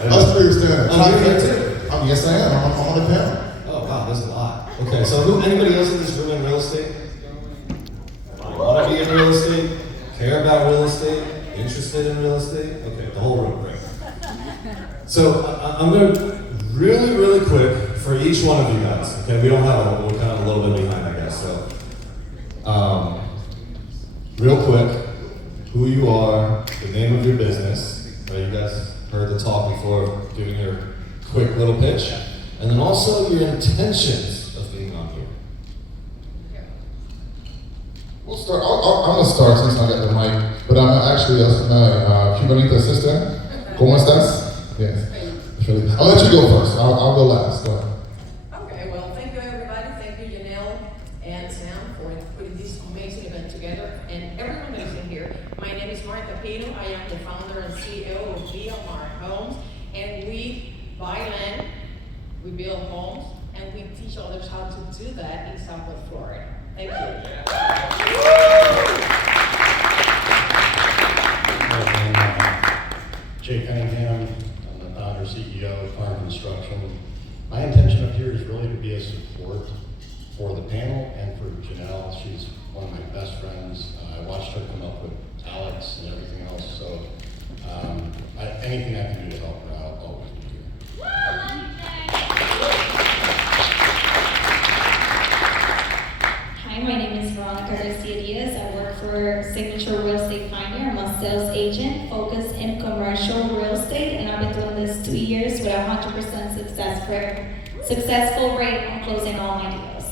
That's pretty standard. Oh, you're here too? Yes, I am. I'm on the panel. Oh, wow, there's a lot. Okay, so anybody else in this room in real estate? Want to be in real estate? Care about real estate? Interested in real estate? Okay, the whole room, right? So I'm going to really quick for each one of you guys. Okay, we don't have we're kind of a little bit behind, I guess. So, real quick, who you are, the name of your business. Right, you guys heard the talk before, giving your quick little pitch, and then also your intentions of being on here. We'll start. I'm going to start since I got the mic, but I'm actually a Cubanita assistant. ¿Cómo estás? Yes. I'll let you go first. I'll go last. Go ahead. Okay, well, thank you everybody. Thank you, Janelle and Sam, for putting this amazing event together, and everyone that is in here. My name is Martha Pino. I am the founder and CEO of YourHomeBuilding, and we buy land, we build homes, and we teach others how to do that in Southwest Florida. Thank you. Jay Cunningham, I'm the founder CEO of Farm Construction. My intention up here is really to be a support for the panel and for Janelle. She's one of my best friends. I watched her come up with Alex and everything else, so anything I can do to help her, I'll always be here. Hi, my name is Veronica Garcia Diaz. I work for Signature Real Estate Finder. I'm a sales agent focused in commercial real estate, and I've been doing this 2 years with a 100% successful rate on closing all my deals.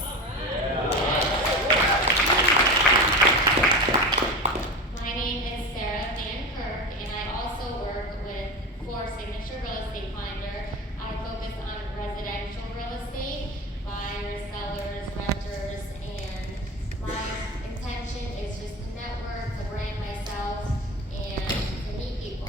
My name is Sarah Dan Kirk, and I also work for Signature Real Estate Finder. I focus on residential real estate, buyers, sellers, renters, and my intention is just to network, to brand myself, and to meet people.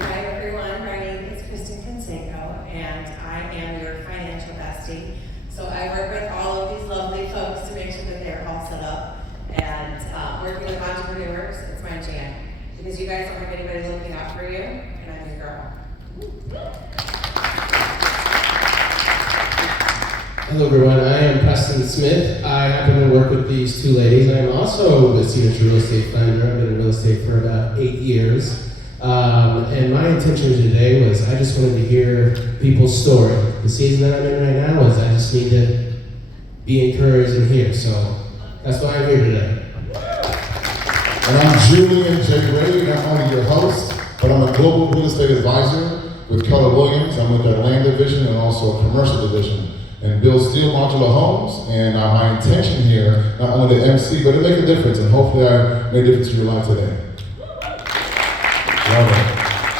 Hi everyone, my name is Kristen Conseco, and I am your financial bestie. So I work with all of these lovely folks to make sure that they're all set up, and working with entrepreneurs, it's my jam. Because you guys don't have anybody looking out for you, and I'm your girl. Hello everyone, I am Preston Smith. I happen to work with these two ladies. I am also with Signature Real Estate Finder. I've been in real estate for about 8 years. And my intention today was I just wanted to hear people's story. The season that I'm in right now is I just need to be encouraged and hear. So that's why I'm here today. And I'm Julian J. Ray, not only your host, but I'm a global real estate advisor with Keller Williams. I'm with their land division and also a commercial division, and build steel modular homes. And my intention here, not only to MC, but to make a difference, and hopefully I made a difference in your life today. Love it.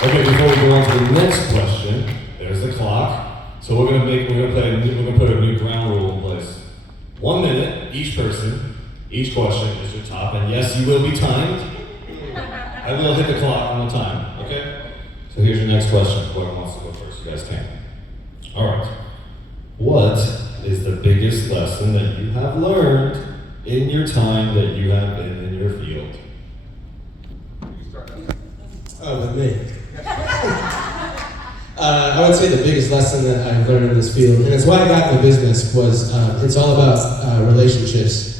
Okay, before we go on to the next question, there's the clock. So we're gonna put a new ground rule in place. 1 minute, each person, each question is your top, and yes, you will be timed. I will hit the clock on the time, okay? So here's your next question. Whoever wants to go first, you guys can. All right. What is the biggest lesson that you have learned in your time that you have been in your field? Oh, with me. I would say the biggest lesson that I've learned in this field, and it's why I got in the business, was it's all about relationships.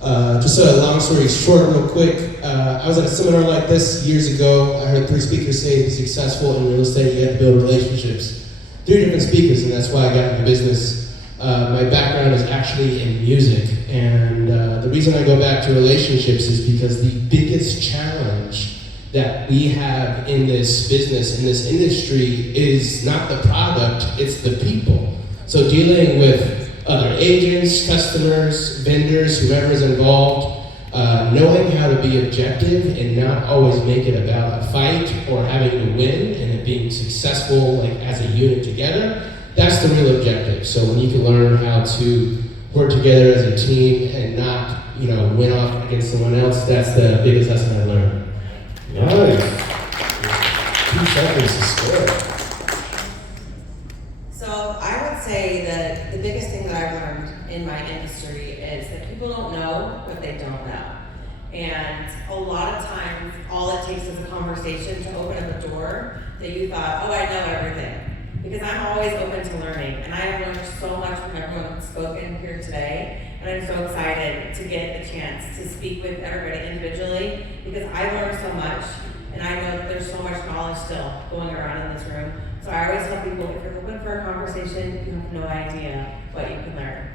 Just a long story short, real quick. I was at a seminar like this years ago. I heard 3 speakers say to be successful in real estate, you have to build relationships. 3 different speakers, and that's why I got in the business. My background is actually in music, and the reason I go back to relationships is because the biggest challenge that we have in this business, in this industry, is not the product, it's the people. So dealing with other agents, customers, vendors, whoever's involved, knowing how to be objective and not always make it about a fight or having to win and it being successful like as a unit together, that's the real objective. So when you can learn how to work together as a team and not, win off against someone else, that's the biggest lesson I learned. Nice. 2 seconds to score. So I would say that the biggest thing that I've learned in my industry is that people don't know what they don't know. And a lot of times, all all it takes is a conversation to open up a door that you thought, oh, I know everything. Because I'm always open to learning, and I have learned so much from everyone that's spoken here today, and I'm so excited to get the chance to speak with everybody individually, because I've learned so much, and I know that there's so much knowledge still going around in this room. So I always tell people, if you're open for a conversation, you have no idea what you can learn.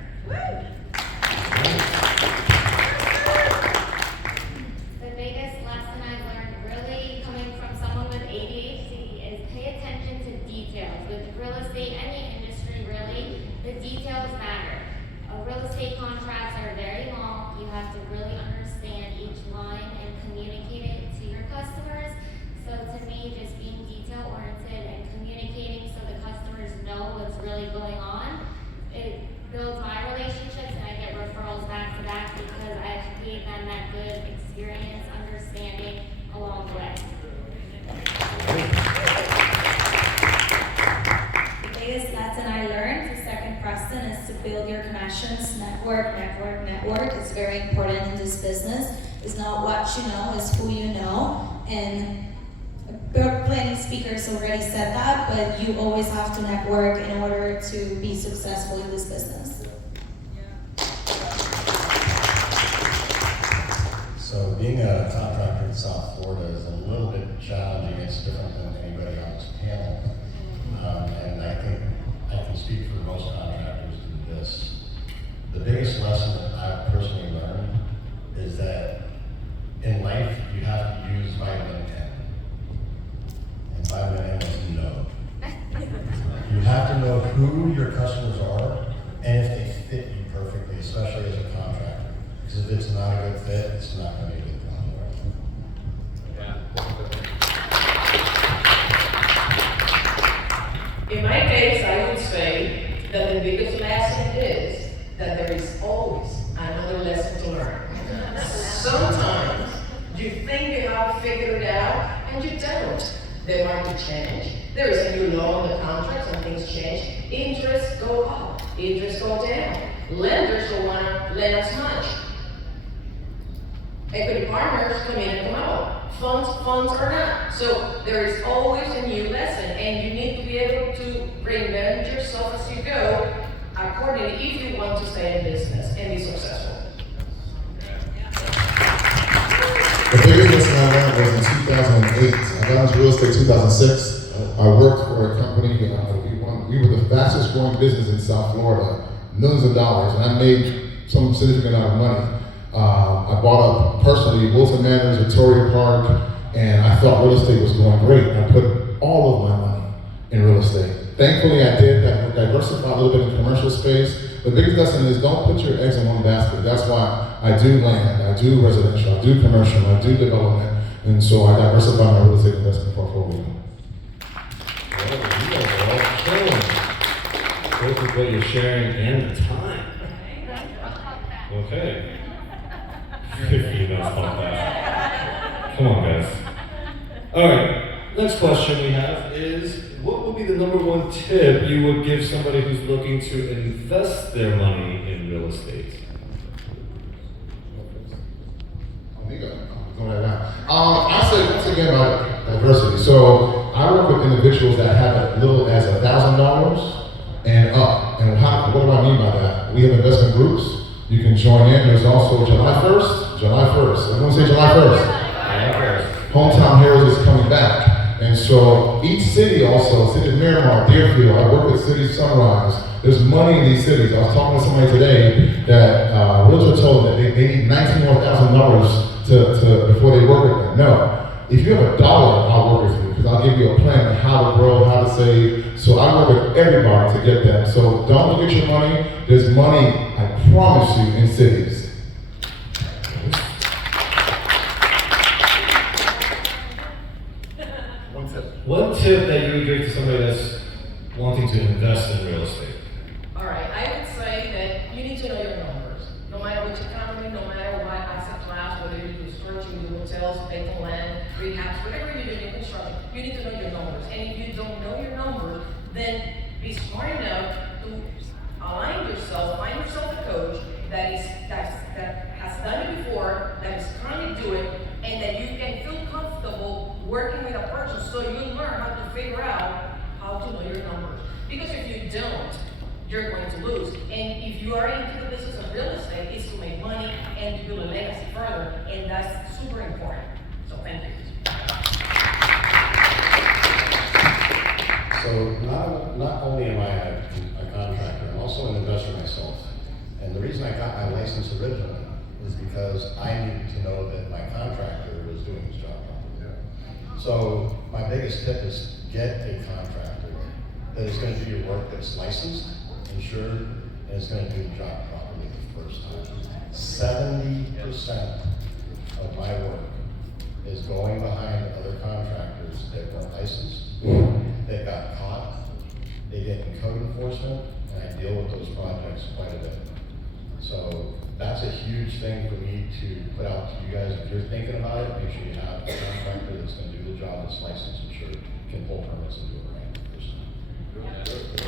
The biggest lesson I've learned, really coming from someone with ADHD, is pay attention to details. With real estate, any industry really, the details matter. Real estate contracts are very long. You have to really understand each line and communicate it to your customers. So to me, just being detail oriented and communicating so the customers know what's really going on, it builds my relationships, and I get referrals back to back because I've gave them that good experience, understanding along the way. The biggest lesson I learned, the second Preston, is to build your connections, network. It's very important in this business. It's not what you know, it's who you know. And plenty of speakers already said that, but you always have to network in order to be successful in this business. So being a contractor in South Florida is a little bit challenging. It's different than anybody on this panel. And I think I can speak for most contractors in this. The biggest lesson that I've personally learned is that in life, you have to use vitamin N. And vitamin N is no. You have to know who your customers are and if they fit you perfectly, especially as a contractor. Because if it's not a good fit, it's not going to be a good contract. In my case, I would say that the biggest lesson is that there is always another lesson to learn. Sometimes you think you have figured it out, and you don't. The market change. There is a new law on the contracts, and things change. Interests go up, interests go down. Lenders don't want to lend as much. Equity partners come in and come out. Funds are not. So there is always a new lesson, and you need to be able to reinvent yourself as you go, accordingly, if you want to stay in business and be successful. The biggest lesson I learned was in 2008. I got into real estate in 2006. I worked for a company. We were the fastest growing business in South Florida, millions of dollars, and I made some significant amount of money. I bought up personally Wilson Manors, Victoria Park, and I thought real estate was going great. I put all of my money in real estate. Thankfully, I did diversify a little bit in commercial space. The biggest lesson is don't put your eggs in one basket. That's why I do land, I do residential, I do commercial, I do development, and so I diversify my real estate investment portfolio. Well, you guys are all killing both with what you're sharing and the time. Okay. Females talk that. Come on, guys. All right. Next question we have is, what would be the number one tip you would give somebody who's looking to invest their money in real estate? I say once again about diversity. So I work with individuals that have as little as $1,000 and up. And what do I mean by that? We have investment groups. You can join in. There's also July 1st. Everyone say July 1st. Hometown Heroes is coming back. And so each city also, City of Miramar, Deerfield, I work with City Sunrise. There's money in these cities. I was talking to somebody today that realtor told me that they need $19,000 more before they work with them. No, if you have $1, I'll work with you because I'll give you a plan on how to grow, how to save. So I work with everybody to get that. So don't look at your money. There's money, I promise you, in cities. One tip that you would give to somebody that's wanting to invest in real estate? All right, I would say that you need to know your numbers. No matter which economy, no matter what asset class, whether you do construction, you do hotels, vacant land, rehabs, whatever you do in construction, you need to know your numbers. And if you don't know your numbers, then be smart enough to align yourself, find yourself a coach that has done it before, that is currently doing it, and that you can feel comfortable So you learn how to figure out how to know your numbers. Because if you don't, you're going to lose. And if you are into the business of real estate, it's to make money and to build a legacy further, and that's super important. So thank you. So not only am I a contractor, I'm also an investor myself. And the reason I got my license originally is because I needed to know that my contractor was doing his job properly. So my biggest tip is get a contractor that is going to do your work that's licensed, insured, and is going to do the job properly the first time. 70% of my work is going behind other contractors that weren't licensed. They got caught, they get in code enforcement, and I deal with those projects quite a bit. So that's a huge thing for me to put out to you guys. If you're thinking about it, make sure you have a contractor that's going to do the job that's licensed, insured, can pull permits and do it right the first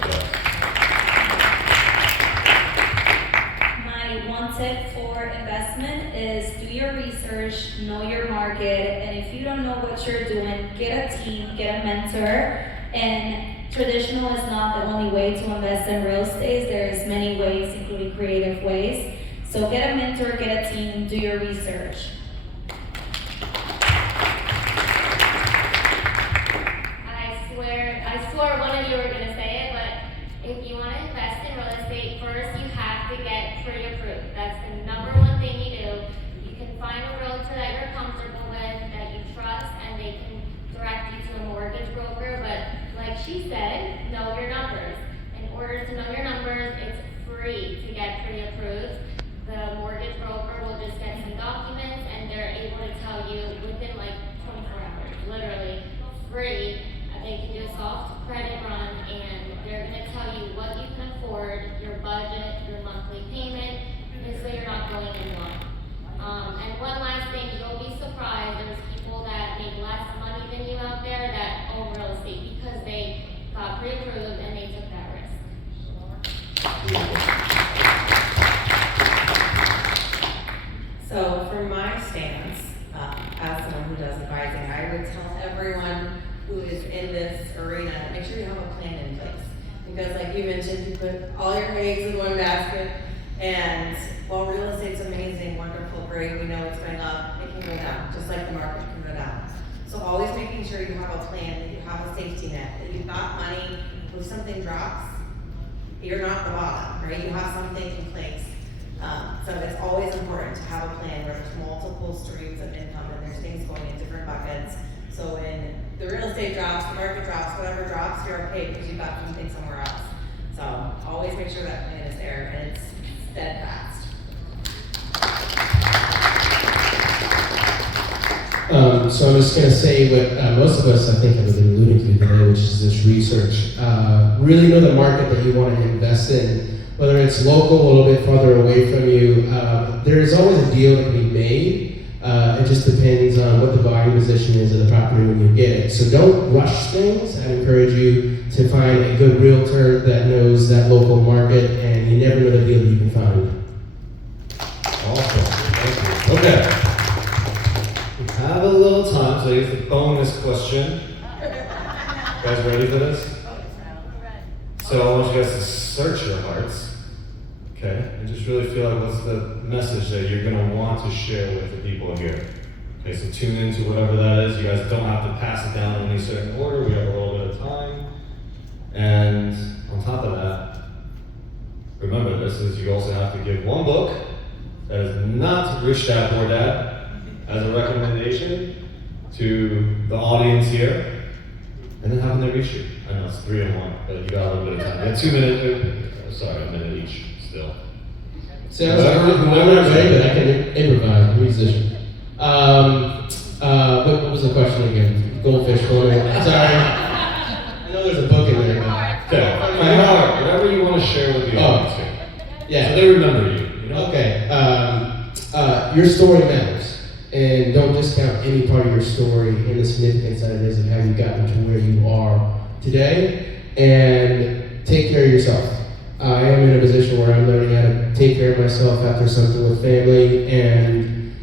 time. My one tip for investment is do your research, know your market, and if you don't know what you're doing, get a team, get a mentor. And traditional is not the only way to invest in real estate. There's many ways, including creative ways. So get a mentor, get a team, do your research. I swore one of you were going to say it, but if you want to invest in real estate, first you have to get pre-approved. That's the number one thing you do. You can find a realtor that you're comfortable with, that you trust, and they can direct you to a mortgage broker. But like she said, know your numbers. In order to know your numbers, it's free to get pre-approved. The mortgage broker will just get some documents, and they're able to tell you within like 24 hours, literally free. They can do a soft credit run, and they're going to tell you what you can afford, your budget, your monthly payment, and so you're not going in loan. And one last thing, you'll be surprised, there's people that make less money than you out there that own real estate because they got pre-approved and they took that risk. So from my stance, as someone who does advising, I would tell everyone who is in this arena, make sure you have a plan in place. Because like you mentioned, you put all your eggs in one basket, and while real estate's amazing, wonderful, great, we know it's going up, it can go down, just like the market can go down. So always making sure you have a plan, that you have a safety net, that you've got money, if something drops, you're not the bottom, right? You have something in place. So it's always important to have a plan where there's multiple streams of income and there's things going in different buckets. So when the real estate drops, the market drops, whatever drops, you're okay because you've got something somewhere else. So always make sure that plan is there and it's steadfast. So I'm just going to say what most of us, I think, have been alluding to today, which is this research. Really know the market that you want to invest in, whether it's local, a little bit farther away from you. There is always a deal to be made. It just depends on what the buying position is of the property when you get it. So don't rush things. I encourage you to find a good realtor that knows that local market, and you never know the deal that you can find. Awesome. Thank you. Okay. We have a little time, so here's the bonus question. You guys ready for this? So I want you guys to search your hearts. Okay, and just really feel like what's the message that you're going to want to share with the people here. Okay, so tune into whatever that is. You guys don't have to pass it down in any certain order. We have a little bit of time. And on top of that, remember this is you also have to give one book that is not Rich Dad Poor Dad as a recommendation to the audience here. And then how can they reach you? I know it's 3 and 1, but you got a little bit of time. You got 2 minutes, a minute each. Still. Sounds like I'm not ready, but I can improvise. I'm a musician. What was the question again? Goldfish corner. Sorry. I know there's a book in there. Okay. My heart. Whatever you want to share with the audience here. Yeah. So they remember you. Know? Okay. Your story matters, and don't discount any part of your story and the significance that it is of how you gotten to where you are today. And take care of yourself. I am in a position where I'm learning how to take care of myself after something with family, and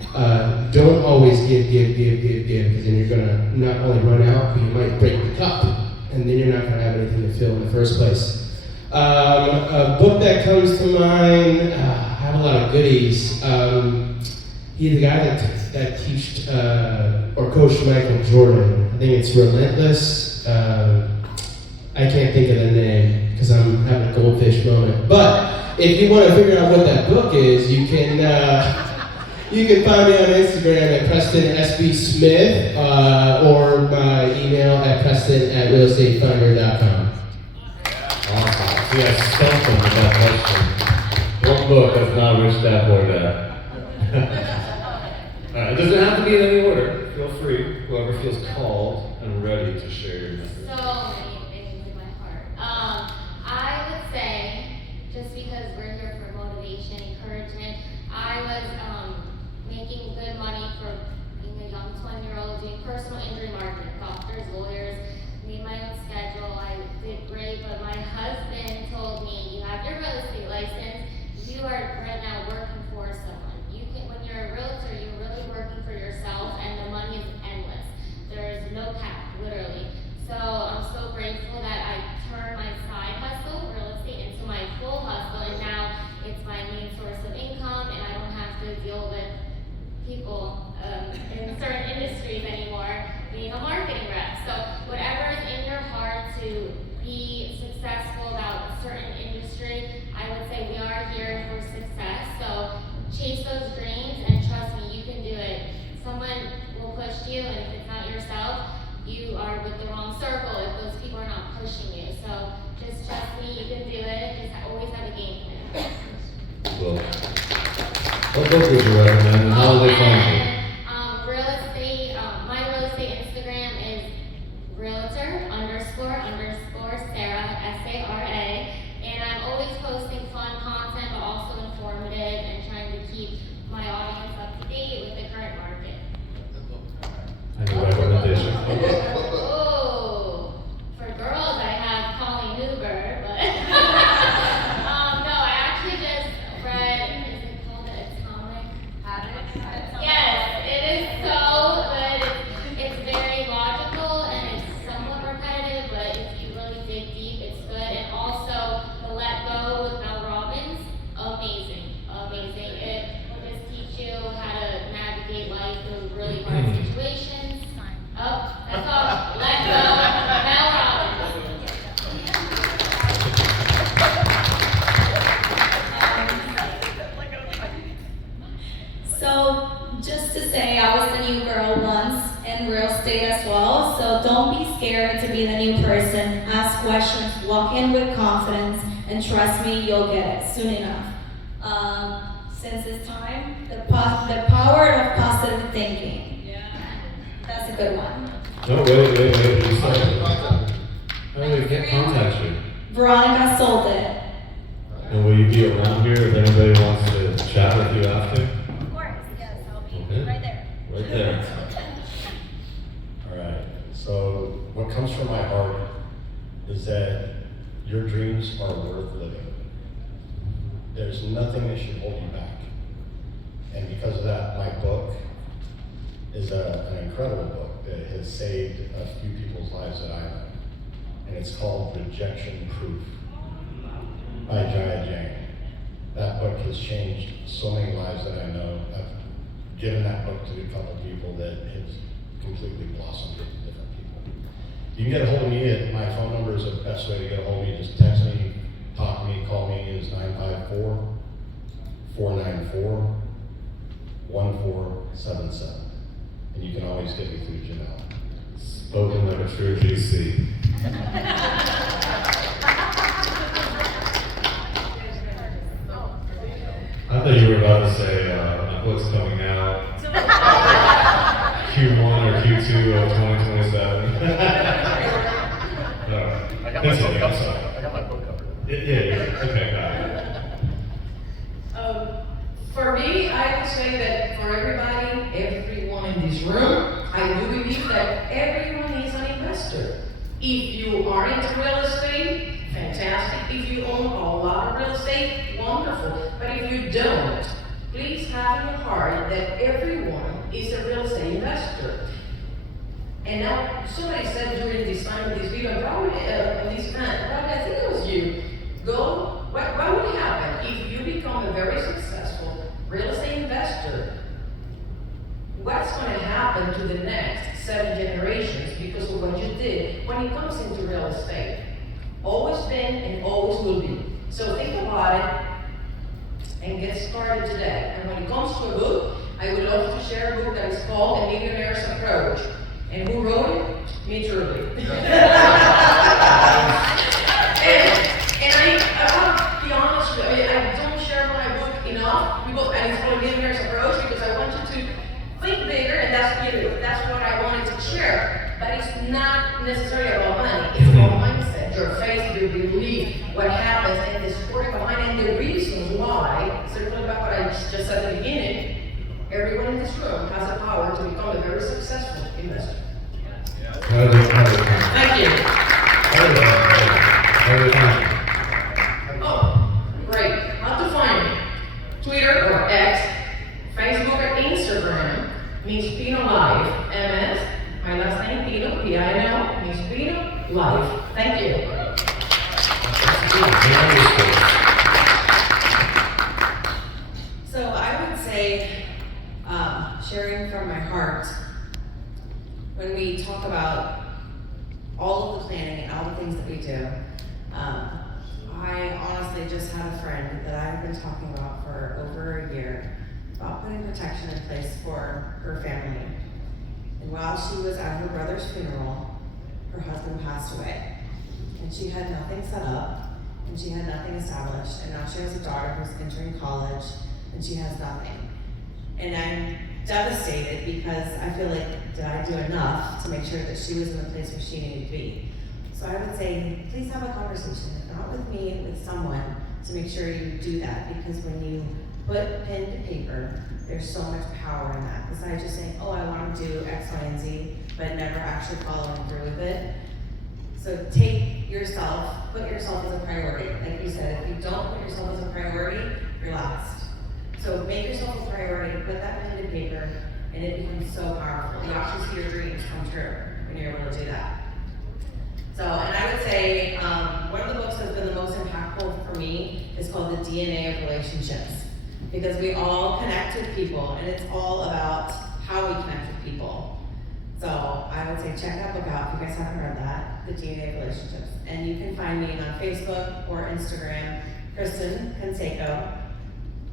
don't always give, because then you're gonna not only run out, but you might and then you're not going to have anything to feel in the first place. A book that comes to mind, I have a lot of goodies. He's the guy that teached or coached Michael Jordan. I think it's Relentless. I can't think of the name because I'm having a goldfish moment. But if you want to figure out what that book is, you can find me on Instagram at PrestonSBSmith or my email at preston@realestatefinder.com. Awesome. So yeah, stumped him with that question. What book has not Rich Dad Poor Dad? Alright, it doesn't have to be in any order. Feel free, whoever feels called and ready to share your message. So many things in my heart. I would say, just because we're here for motivation, encouragement, I was making good money for being a young 20-year-old, doing personal injury marketing, doctors, lawyers, made my own schedule. I did great, but my husband told me, you have your real estate license, you are right now working for someone. When you're a realtor, you're really working for yourself, and the money is endless. There is no cap, literally. So I'm so grateful that I turned my side hustle, real estate, into my full hustle, and now it's my main source of income, and I don't have to deal with people in certain industries anymore, being a marketing rep. So whatever is in your heart to be successful about a certain industry, I would say we are here for success. So chase those dreams and trust me, you can do it. Someone will push you, and if it's not yourself, you are with the wrong circle if those people are not pushing you. So just trust me, you can do it. Just always have a game plan. Well, what book would you recommend and how will they find you? Real estate, my real estate Instagram is realtor__Sarah, S-A-R-A. And I'm always posting fun content, but also informative and trying to keep my audience up to date with the current market. I need a recommendation. Oh, for girls, I have Colleen Hoover, but no, I actually just read, is it called Atomic Habits? Yes, it is so good. It's very logical and it's somewhat repetitive, but if you really dig deep, it's good. And also, the Let Go with Mel Robbins, amazing. It will just teach you how to navigate life through really hard situations. Oh, that's all. Let Go, Mel Robbins. So, just to say, I was the new girl once in real estate as well, so don't be scared to be the new person. Ask questions, walk in with confidence, and trust me, you'll get it soon enough. Since it's time, the power of positive thinking. Yeah. That's a good one. No, wait. You said how do we get contact you? Veronica sold it. And will you be around here if anybody wants to chat with you after? Of course, yes, I'll be Okay. right there. Right there. All right, so what comes from my heart is that your dreams are worth living. There's nothing that should hold you back. And because of that, my book is an incredible book that has saved a few people's lives that I know. And it's called Rejection Proof by Jaya Jain. That book has changed so many lives that I know. I've given that book to a couple people that has completely blossomed into different people. You can get a hold of me at my phone number is the best way to get a hold of me. Just text me, talk to me, call me is 954-494-1477. And you can always get me through Janelle. Spoken like a true GC. I thought you were about to say a book's coming out Q1 or Q2 of 2027. No, I got my book covered. Yeah, okay, got it. For me, I would say that for everyone in this room, I do believe that everyone is an investor. If you are into real estate, fantastic. If you own a lot of real estate, wonderful. But if you don't, please have in your heart that everyone is a real estate investor. And now, somebody said during this time of this video, probably, this event, probably I think it was you, what would happen if you become a very successful real estate investor? What's going to happen to the next 7 generations because of what you did when it comes into real estate? Always been and always will be. So think about it and get started today. And when it comes to a book, I would love to share a book that is called A Millionaire's Approach. And who wrote it? Me, truly. and I'll be honest with you, I don't share my book enough because, and it's called A Millionaire's Approach because I want you to think bigger, and that's what I wanted to share. But it's not necessarily about money. It's about mindset, your faith, your belief, what happens, and the story behind it, and the reasons why. Circling back what I just said at the beginning, everyone in this room has the power to become a very successful investor. Thank you. Oh, great. How to find me? Twitter or X, Facebook or Instagram means Pino Live. MS, my last name Pino, P-I-N-O, means Pino Live. Thank you. So I would say, sharing from my heart, when we talk about all of the planning and all the things that we do, I honestly just had a friend that I've been talking about for over a year about putting protection in place for her family. And while she was at her brother's funeral, her husband passed away. And she had nothing set up, and she had nothing established, and now she has a daughter who's entering college, and she has nothing. And I'm devastated because I feel like, did I do enough to make sure that she was in the place where she needed to be? So I would say, please have a conversation, if not with me, with someone, to make sure you do that, because when you put pen to paper, there's so much power in that. Besides just saying, oh, I want to do X, Y, and Z, but never actually following through with it. So take yourself, put yourself as a priority. Like you said, if you don't put yourself as a priority, you're last. So make yourself a priority, put that pen to paper, and it becomes so powerful. You actually see your dreams come true when you're able to do that. So, and I would say, one of the books that's been the most impactful for me is called The DNA of Relationships. Because we all connect with people, and it's all about how we connect with people. So I would say check that book out if you guys haven't read that, The DNA of Relationships. And you can find me on Facebook or Instagram, Kristen Canseco.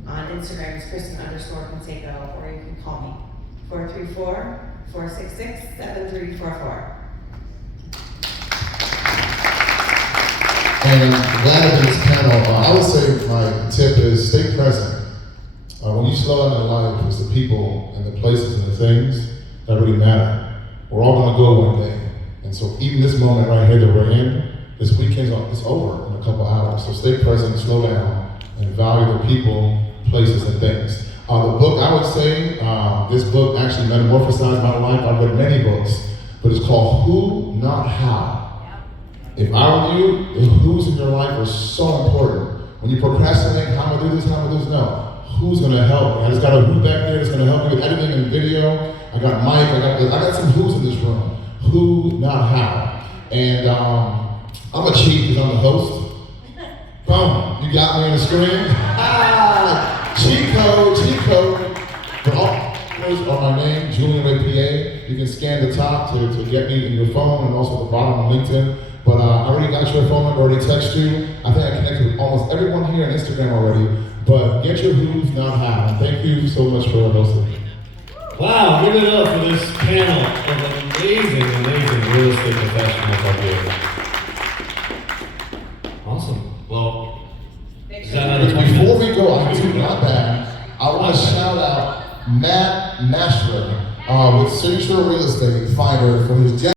On Instagram, it's Kristen_Canseco, or you can call me, 434-466-7344. And I'm glad to do this panel. I would say my tip is stay present. When you slow down in life, it's the people and the places and the things that really matter. We're all going to go one day. And so even this moment right here that we're in, this weekend's it's over in a couple hours. So stay present, slow down, and value the people, places, and things. The book, I would say, this book actually metamorphosized my life. I've read many books, but it's called Who, Not How. If I were you, the who's in your life are so important. When you procrastinate, how am I do this, how am I do this? No. Who's gonna help me? I just got a who back there that's gonna help me with editing and video. I got Mike, I got some who's in this room. Who, not how. And I'm a cheat because I'm the host. Boom, you got me on the screen. Cheat code. But all those are my name, Julian Ray PA. You can scan the top to get me in your phone and also the bottom on LinkedIn. But I already got your phone number, already texted you. I think I connected with almost everyone here on Instagram already. But get your who's, not how. And thank you so much for hosting. Wow, give it up for this panel of amazing real estate professionals out here. Awesome. Well, is that another Before we go, I do not bad. I want to shout out Matt Nashler with Signature Real Estate Finder for his